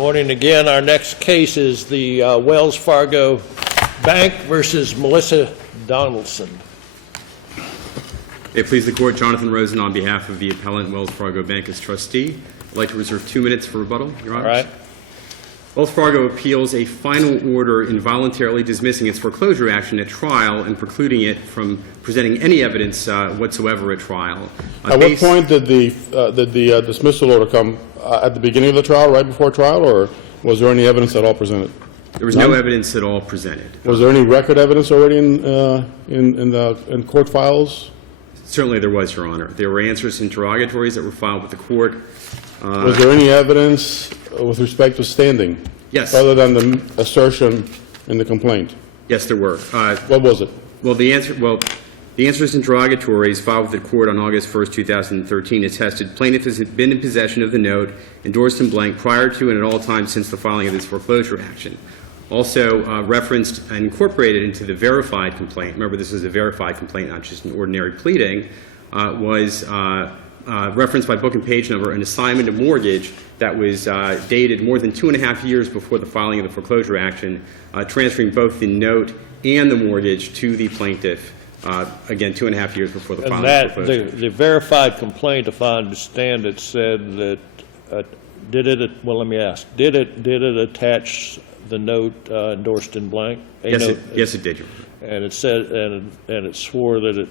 Morning again. Our next case is the Wells Fargo Bank versus Melissa Donaldson. May it please the Court, Jonathan Rosen on behalf of the appellant, Wells Fargo Bank as trustee. I'd like to reserve 2 minutes for rebuttal, Your Honor. All right. Wells Fargo appeals a final order involuntarily dismissing its foreclosure action at trial and precluding it from presenting any evidence whatsoever at trial. At what point did the dismissal order come? At the beginning of the trial, right before trial, or was there any evidence at all presented? There was no evidence at all presented. Was there any record evidence already in court files? Certainly there was, Your Honor. There were answers to interrogatories that were filed with the court. Was there any evidence with respect to standing? Yes. Other than the assertion in the complaint? Yes, there were. What was it? Well, the answers to interrogatories filed with the court on August 1st, 2013 attested plaintiff has been in possession of the note endorsed in blank prior to and at all times since the filing of this foreclosure action. Also referenced and incorporated into the verified complaint, remember this is a verified complaint, not just an ordinary pleading, was referenced by book and page number an assignment of mortgage that was dated more than 2.5 years before the filing of the foreclosure action, transferring both the note and the mortgage to the plaintiff, again, 2.5 years before the filing of the foreclosure. The verified complaint, if I understand it, said that, did it attach the note endorsed in blank? Yes, it did, Your Honor. And it said, and it swore that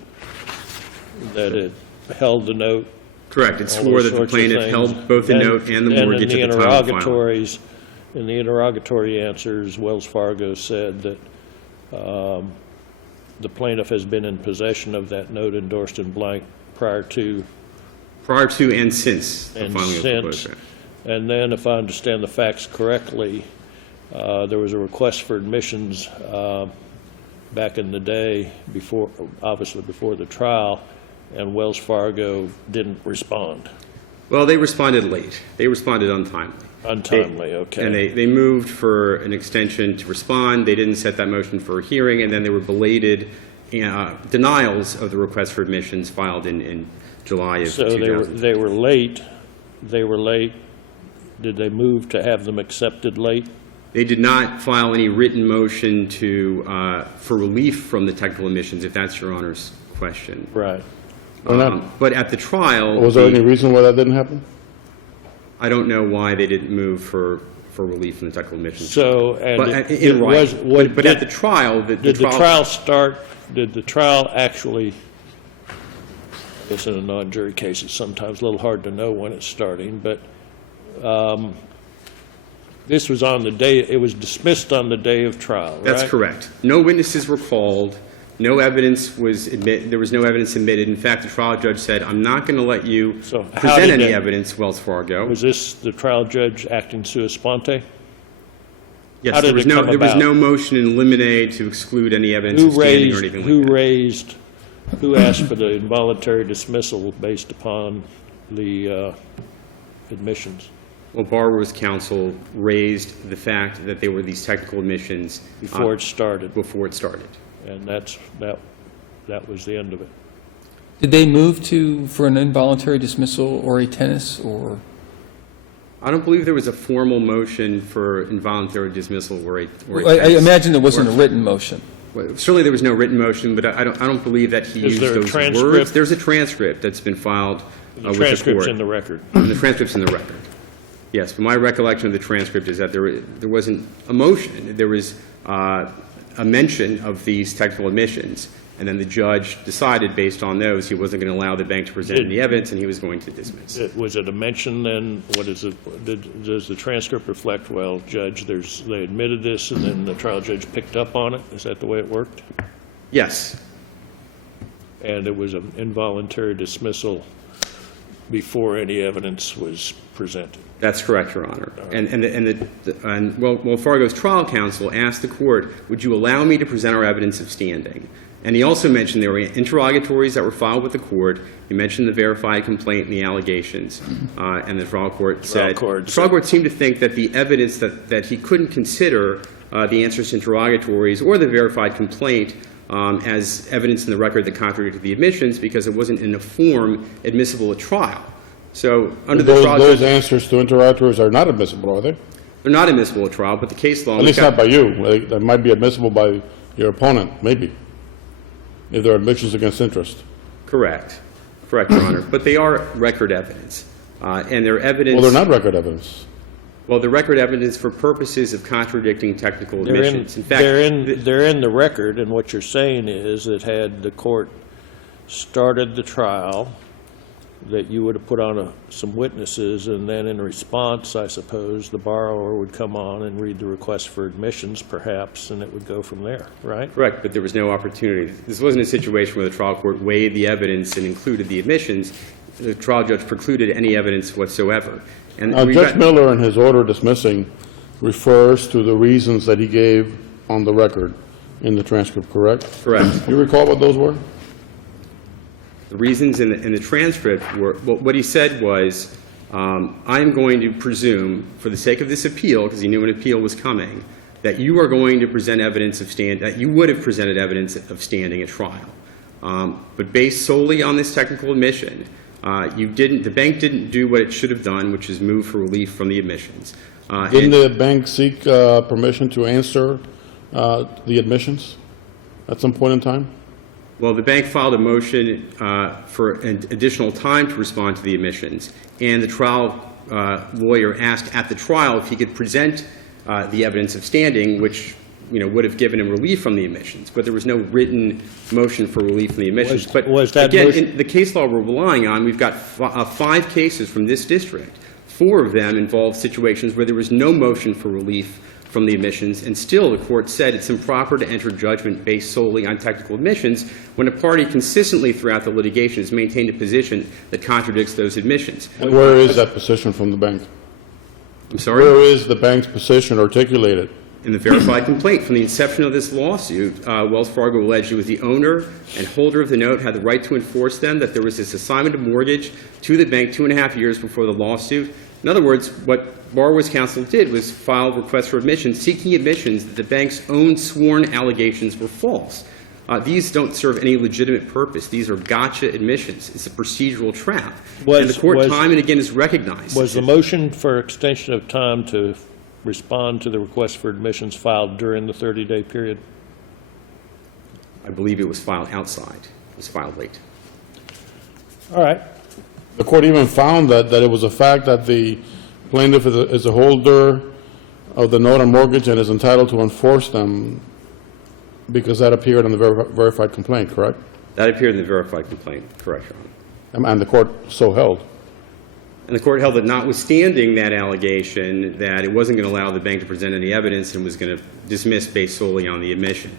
it held the note. Correct. It swore that the plaintiff held both the note and the mortgage at the time of the filing. In the interrogatory answers, Wells Fargo said that the plaintiff has been in possession of that note endorsed in blank prior to and since the filing of the foreclosure. And then, if I understand the facts correctly, there was a request for admissions back in the day, obviously before the trial, and Wells Fargo didn't respond. Well, they responded late. They responded untimely. Untimely, okay. And they moved for an extension to respond. They didn't set that motion for a hearing, and then there were belated denials of the request for admissions filed in July of 2000. So they were late. They were late. Did they move to have them accepted late? They did not file any written motion for relief from the technical admissions, if that's Your Honor's question. Right. But at the trial... Was there any reason why that didn't happen? I don't know why they didn't move for relief from the technical admissions. So, but at the trial... Did the trial actually... I guess in a non-jury case, it's sometimes a little hard to know when it's starting, but this was on the day, it was dismissed on the day of trial, right? That's correct. No witnesses were called. No evidence was admitted. There was no evidence admitted. In fact, the trial judge said, I'm not going to let you present any evidence, Wells Fargo. Was this the trial judge acting sua sponte? Yes, there was no motion in limine to exclude any evidence of standing or anything like that. Who asked for the involuntary dismissal based upon the admissions? Well, borrower's counsel raised the fact that there were these technical admissions before it started. Before it started. And that was the end of it. Did they move for an involuntary dismissal or a tennis or? I don't believe there was a formal motion for involuntary dismissal or a tennis. I imagine there wasn't a written motion. Well, certainly there was no written motion, but I don't believe that he used those words. There's a transcript that's been filed with the court. The transcript's in the record. The transcript's in the record. Yes, but my recollection of the transcript is that there wasn't a motion. There was a mention of these technical admissions, and then the judge decided based on those he wasn't going to allow the bank to present any evidence, and he was going to dismiss. Was it a mention then? What is it? Does the transcript reflect, well, Judge, they admitted this, and then the trial judge picked up on it? Is that the way it worked? Yes. And it was an involuntary dismissal before any evidence was presented? That's correct, Your Honor. And Wells Fargo's trial counsel asked the court, would you allow me to present our evidence of standing? And he also mentioned there were interrogatories that were filed with the court. He mentioned the verified complaint and the allegations. And the trial court said, the trial court seemed to think that the evidence that he couldn't consider the answers to interrogatories or the verified complaint as evidence in the record that contradicted the admissions because it wasn't in a form admissible at trial. So under the trial those answers to interrogatories are not admissible, are they? They're not admissible at trial, but the case law... At least not by you. They might be admissible by your opponent, maybe, if they're admissions against interest. Correct. Correct, Your Honor. But they are record evidence. And they're evidence... Well, they're not record evidence. Well, they're record evidence for purposes of contradicting technical admissions. In fact, They're in the record, and what you're saying is that had the court started the trial, that you would have put on some witnesses, and then in response, I suppose, the borrower would come on and read the request for admissions, perhaps, and it would go from there, right? correct, but there was no opportunity. This wasn't a situation where the trial court weighed the evidence and included the admissions. The trial judge precluded any evidence whatsoever. And Judge Miller, in his order dismissing, refers to the reasons that he gave on the record in the transcript, correct? Correct. You recall what those were? The reasons in the transcript were, what he said was, I am going to presume, for the sake of this appeal, because he knew an appeal was coming, that you are going to present evidence of that you would have presented evidence of standing at trial. But based solely on this technical admission, the bank didn't do what it should have done, which is move for relief from the admissions. Didn't the bank seek permission to answer the admissions at some point in time? Well, the bank filed a motion for an additional time to respond to the admissions, and the trial lawyer asked at the trial if he could present the evidence of standing, which would have given him relief from the admissions. But there was no written motion for relief from the admissions. Was that again, motion- in the case law we're relying on, we've got 5 cases from this district. 4 of them involved situations where there was no motion for relief from the admissions, and still the court said it's improper to enter judgment based solely on technical admissions when a party consistently throughout the litigation has maintained a position that contradicts those admissions. And where is that position from the bank? I'm sorry? Where is the bank's position articulated? In the verified complaint, from the inception of this lawsuit, Wells Fargo alleged it was the owner and holder of the note had the right to enforce them, that there was this assignment of mortgage to the bank 2.5 years before the lawsuit. In other words, what Borrower's counsel did was file requests for admissions, seeking admissions that the bank's own sworn allegations were false. These don't serve any legitimate purpose. These are gotcha admissions. It's a procedural trap. And the court time and again has recognized. Was the motion for extension of time to respond to the request for admissions filed during the 30-day period? I believe it was filed outside. It was filed late. All right. The court even found that it was a fact that the plaintiff is a holder of the note and mortgage and is entitled to enforce them because that appeared in the verified complaint, correct? That appeared in the verified complaint, correct, Your Honor. And the court so held. And the court held that notwithstanding that allegation, that it wasn't going to allow the bank to present any evidence and was going to dismiss based solely on the admission.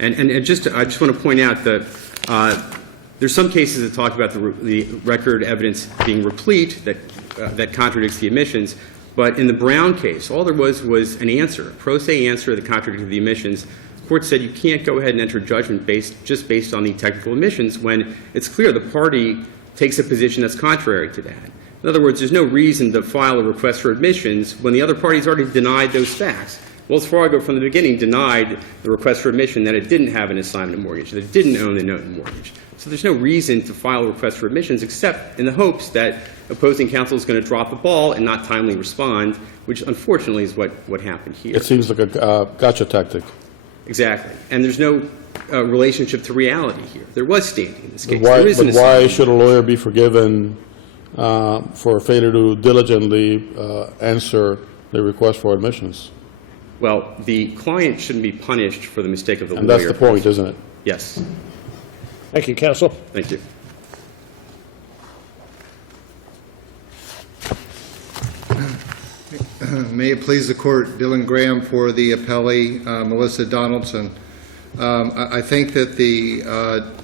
And I just want to point out that there's some cases that talk about the record evidence being replete that contradicts the admissions, but in the Brown case, all there was an answer, a pro se answer that contradicted the admissions. The court said you can't go ahead and enter judgment just based on the technical admissions when it's clear the party takes a position that's contrary to that. In other words, there's no reason to file a request for admissions when the other party's already denied those facts. Wells Fargo, from the beginning, denied the request for admission that it didn't have an assignment of mortgage, that it didn't own the note and mortgage. So there's no reason to file a request for admissions except in the hopes that opposing counsel is going to drop the ball and not timely respond, which unfortunately is what happened here. It seems like a gotcha tactic. Exactly. And there's no relationship to reality here. There was standing in this case. But There is an why assignment. should a lawyer be forgiven for failure to diligently answer the request for admissions? Well, the client shouldn't be punished for the mistake of the lawyer. And that's the point, isn't it? Yes. Thank you, counsel. Thank you. May it please the court, Dylan Graham for the appellee, Melissa Donaldson. I think that the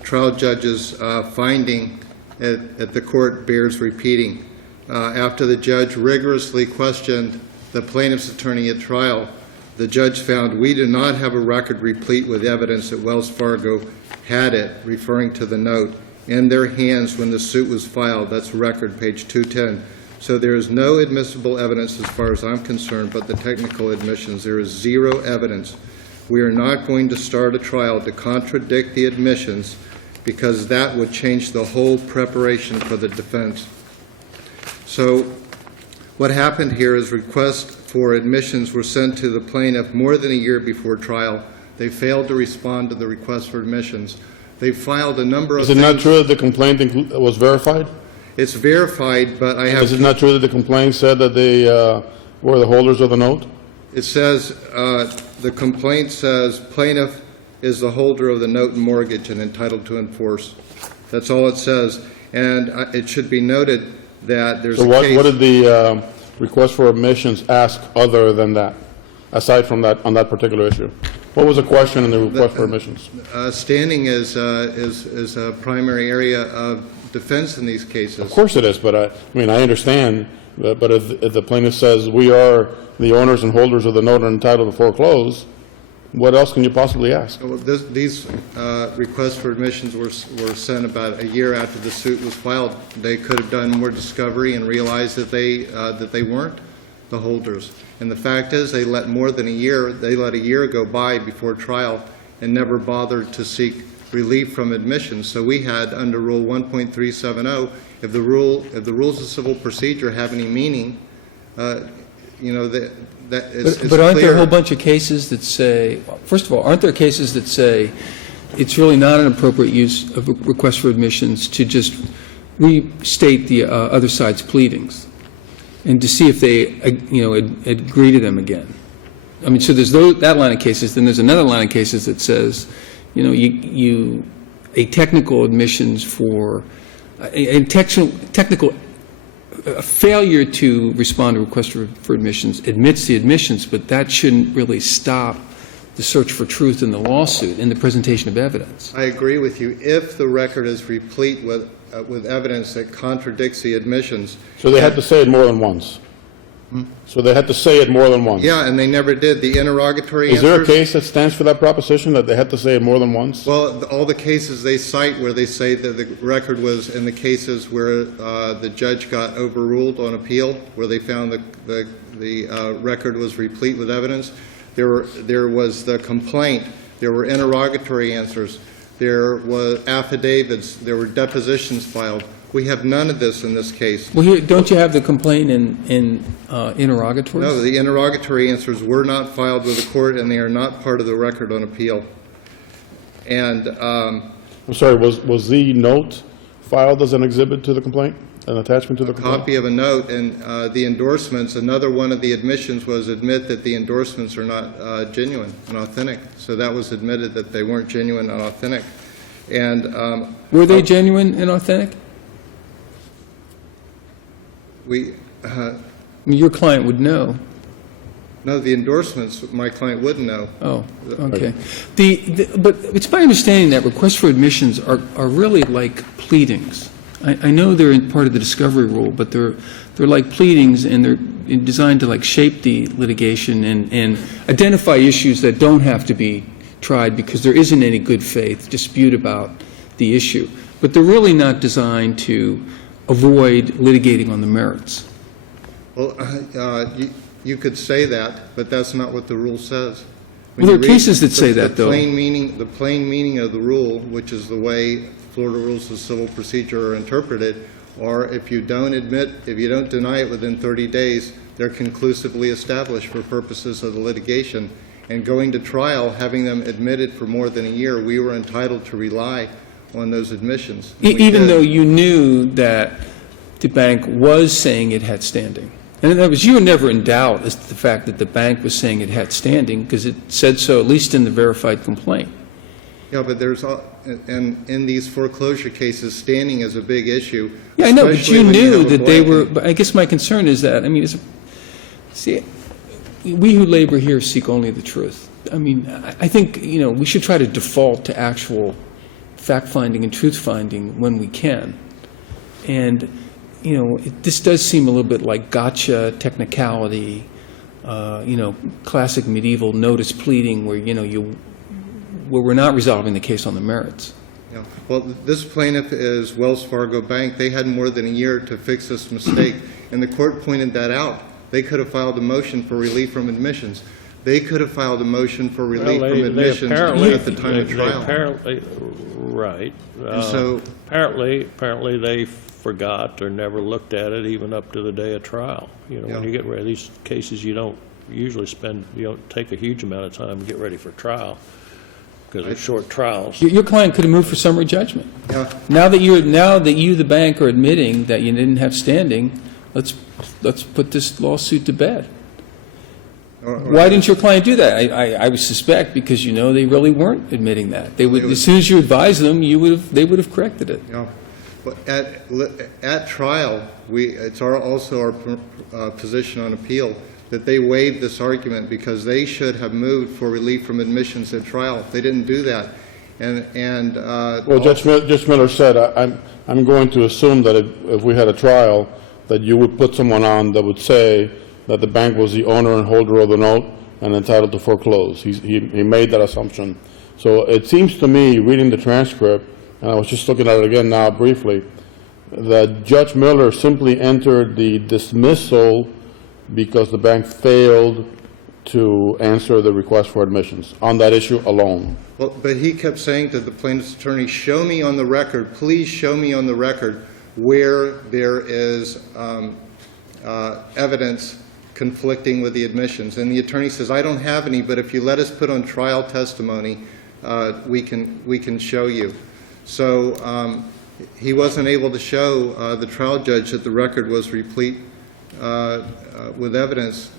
trial judge's finding at the court bears repeating. After the judge rigorously questioned the plaintiff's attorney at trial, the judge found we do not have a record replete with evidence that Wells Fargo had it, referring to the note, in their hands when the suit was filed. That's record, page 210. So there is no admissible evidence as far as I'm concerned, but the technical admissions. There is zero evidence. We are not going to start a trial to contradict the admissions because that would change the whole preparation for the defense. So what happened here is request for admissions were sent to the plaintiff more than a year before trial. They failed to respond to the request for admissions. They filed a number of Is it things. not true that the complaint was verified? It's verified, but I Is it have, not true that the complaint said that they were the holders of the note? it says, the complaint says plaintiff is the holder of the note and mortgage and entitled to enforce. That's all it says. And it should be noted that there's So a what case. did the request for admissions ask other than that, aside from that, on that particular issue? What was the question in the request for admissions? Standing is a primary area of defense in these cases. Of course it is, but I mean, I understand, but if the plaintiff says, we are the owners and holders of the note and entitled to foreclose, what else can you possibly ask? Well, these requests for admissions were sent about a year after the suit was filed. They could have done more discovery and realized that they weren't the holders. And the fact is, they let a year go by before trial and never bothered to seek relief from admissions. So we had, under Rule 1.370, if the rules of civil procedure have any meaning, it's But aren't there a whole clear. bunch of cases that say, first of all, aren't there cases that say it's really not an appropriate use of a request for admissions to just restate the other side's pleadings and to see if they, agree to them again? I mean, so there's that line of cases, then there's another line of cases that says, a technical admissions for, a technical a failure to respond to request for admissions admits the admissions, but that shouldn't really stop the search for truth in the lawsuit and the presentation of evidence. I agree with you. If the record is replete with evidence that contradicts the admissions. So they had to say it more than once? So they had to say it more than once? Yeah, and they never did. The interrogatory Is there a answers- case that stands for that proposition, that they had to say it more than once? Well, all the cases they cite where they say that the record was in the cases where the judge got overruled on appeal, where they found the record was replete with evidence, there was the complaint, there were interrogatory answers, there were affidavits, there were depositions filed. We have none of this in this case. Well, here, don't you have the complaint in interrogatories? No, the interrogatory answers were not filed with the court, and they are not part of the record on appeal. And I'm sorry, was the note filed as an exhibit to the complaint, an attachment to the complaint? copy of a note, and the endorsements, another one of the admissions was admit that the endorsements are not genuine and authentic. So that was admitted that they weren't genuine and authentic. And Were they genuine and authentic? we, I mean, your client would know. no, the endorsements, my client wouldn't know. Oh, okay. But it's my understanding that requests for admissions are really like pleadings. I know they're in part of the discovery rule, but they're like pleadings, and they're designed to like shape the litigation and identify issues that don't have to be tried because there isn't any good faith dispute about the issue. But they're really not designed to avoid litigating on the merits. Well, you could say that, but that's not what the rule says. Well, When there you are read cases that say that, though. The plain meaning of the rule, which is the way Florida rules of civil procedure are interpreted, or if you don't deny it within 30 days, they're conclusively established for purposes of the litigation. And going to trial, having them admitted for more than a year, we were entitled to rely on those admissions. We Even did. though you knew that the bank was saying it had standing. And in other words, you were never in doubt as to the fact that the bank was saying it had standing because it said so, at least in the verified complaint. Yeah, but in these foreclosure cases, standing is a big issue. Yeah, I know, but especially you when knew have a that they were, blanket. but I guess my concern is that, I mean, see, we who labor here seek only the truth. I mean, I think, we should try to default to actual fact-finding and truth-finding when we can. And, this does seem a little bit like gotcha technicality, classic medieval notice pleading where, where we're not resolving the case on the merits. Yeah. Well, this plaintiff is Wells Fargo Bank. They had more than a year to fix this mistake, and the court pointed that out. They could have filed a motion for relief from admissions. They could have filed a motion for relief Well, from they admissions apparently- at the time of they trial. Apparently, right. so- Apparently they forgot or never looked at it even up to the day of trial. You know, when Yeah. you get ready, these cases, you don't take a huge amount of time to get ready for trial because they're short trials. Your client could have moved for summary judgment. Yeah. Now that you, the bank, are admitting that you didn't have standing, let's put this lawsuit to bed. Why didn't your client do that? I would suspect because they really weren't admitting that. They would, as soon as you advised them, they would have corrected it. Yeah. But at trial, it's also our position on appeal that they waived this argument because they should have moved for relief from admissions at trial. They didn't do that. Well, Judge Miller said, I'm going to assume that if we had a trial, that you would put someone on that would say that the bank was the owner and holder of the note and entitled to foreclose. He made that assumption. So it seems to me, reading the transcript, and I was just looking at it again now briefly, that Judge Miller simply entered the dismissal because the bank failed to answer the request for admissions on that issue alone. Well, but he kept saying to the plaintiff's attorney, show me on the record, please show me on the record where there is evidence conflicting with the admissions. And the attorney says, I don't have any, but if you let us put on trial testimony, we can show you. So he wasn't able to show the trial judge that the record was replete with evidence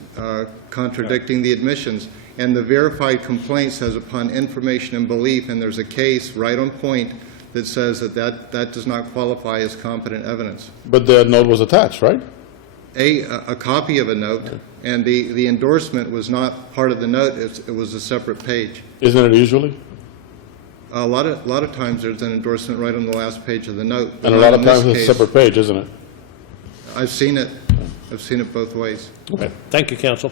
contradicting the admissions. And the verified complaint says upon information and belief, and there's a case right on point that says that does not qualify as competent evidence. But the note was attached, right? A copy of a note, and the endorsement was not part of the note. It was a separate page. Isn't it usually? A lot of times there's an endorsement right on the last page of the note. And a lot of In this times it's a case, separate page, isn't it? I've seen it. I've seen it both ways. Okay. Thank you, counsel.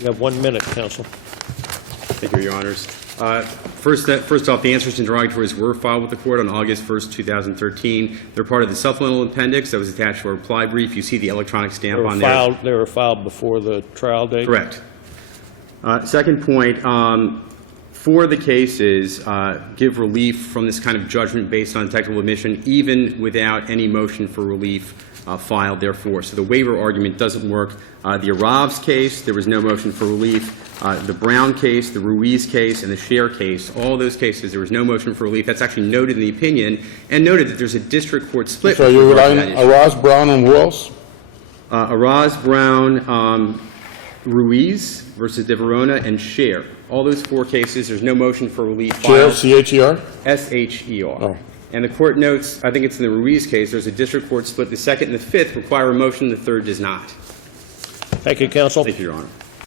You have 1 minute, counsel. Thank you, Your Honors. First off, the answers to interrogatories were filed with the court on August 1st, 2013. They're part of the supplemental appendix that was attached to our reply brief. You see the electronic stamp on there. They were filed before the trial date? Correct. Second point, for the cases, give relief from this kind of judgment based on technical admission, even without any motion for relief filed, therefore. So the waiver argument doesn't work. The Arav's case, there was no motion for relief. The Brown case, the Ruiz case, and the Scher case, all those cases, there was no motion for relief. That's actually noted in the opinion, and noted that there's a district court split. So you're relying on Araz, Brown, and who else? Araz, Brown, Ruiz versus De Verona, and Scher. All those 4 cases, there's no motion for relief Chair, filed. C-H-E-R? S-H-E-R. Oh. And the court notes, I think it's in the Ruiz case, there's a district court split. The second and the fifth require a motion, the third does not. Thank you, counsel. Thank you, Your Honor.